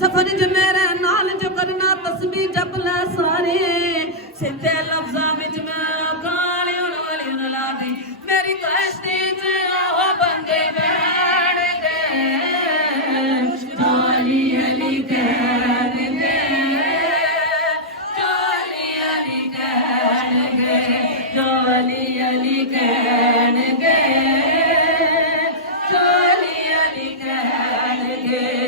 सफर च मेरे नाल जो करना तस्बीह जप लै सारे सिद्धे लफ्जां विच मैं गाली होने वाली न ला दी मेरी कश्ती च ओ बंदे बैठ गए जोली अली कहन गए जोली अली कहन गए जोली अली कहन गए जोली अली कहन गए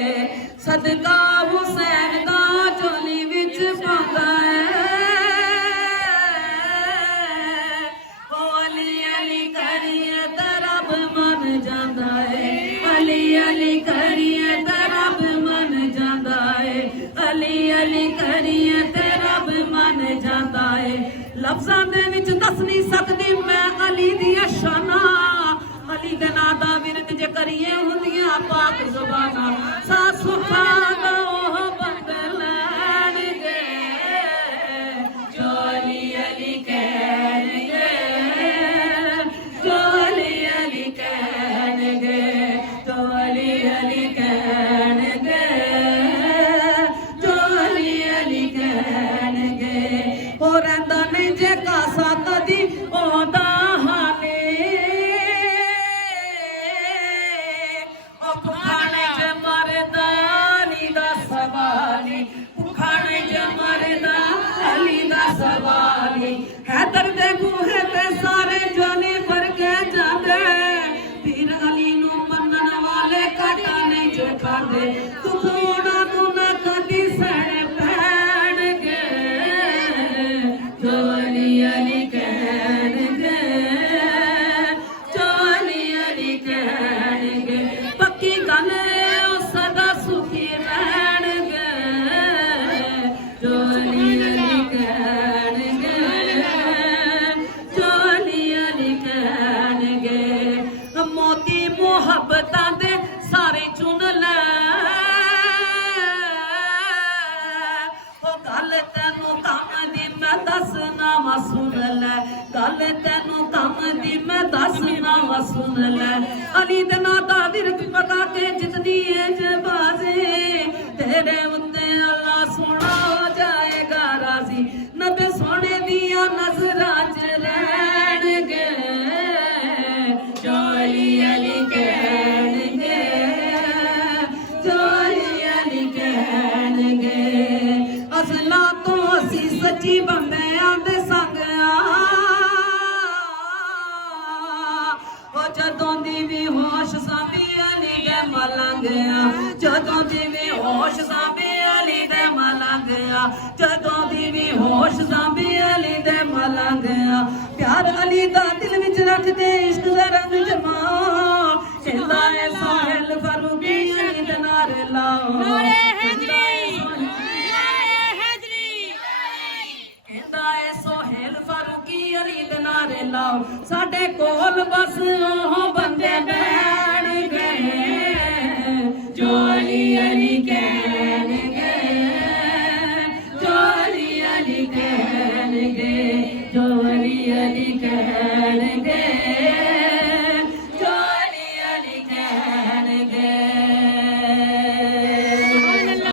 सदका हुसैन दा झोली विच पांदा अली अली करिए ते रब मन जांदा है अली अली करिए ते रब मन जांदा है अली अली करिए ते रब मन जांदा है लफ्जां दे विच दस नहीं सकदी मैं अली दी शाना अली दे नां दा विरद जे करिए हुंदियां पाक ज़ुबाना सा सुभान ओह बंदे लैण गए जोली अली कहन गए जोली अली कहन गए जोली अली कहन गए जोली अली कहन गए हो रहिंदा नहीं जे कासा कदी ओदा हाले हैदर दे बूहे ते सारे जोली भर के जाते फिर अली नू मनन वाले काटा नहीं जो खाते तू खूना तू ना कदी सड़ पैण गए जोली अली कहन गए जोली अली कहन गए पक्की गल सदा सुखी रहन गए जोली अली कहन मोती मुहब्बतां दे सारे चुन लै ओ गल तैनू कम दी मैं दसना वा सुन लै गल तैनू कम दी मैं दसना वा सुन लै अली दे नां दा विरद पका के जितनी एज बाजे तेरे उत्ते अल्लाह सोना हो जाएगा राजी नबी सोने दिया नजरां च रहण गए जोली अली कहन गए जोली अली कहन गए असला तो असी सच्ची बंदियां दे संग ओ जदों दी भी होश साबी अली दे मलंग जदों दी भी होश साबी अली दे मलंग जदों दी भी होश साबी अली दे मलंग प्यार अली दा दिल विच रख दे इश्क दा रंग जमा हिंदा है सोहेल फारूकी अली दे नारे लाओ नारे हैदरी हिंदा है सोहेल फारूकी अली दे नारे लाओ साडे कोल बस ओह बंदे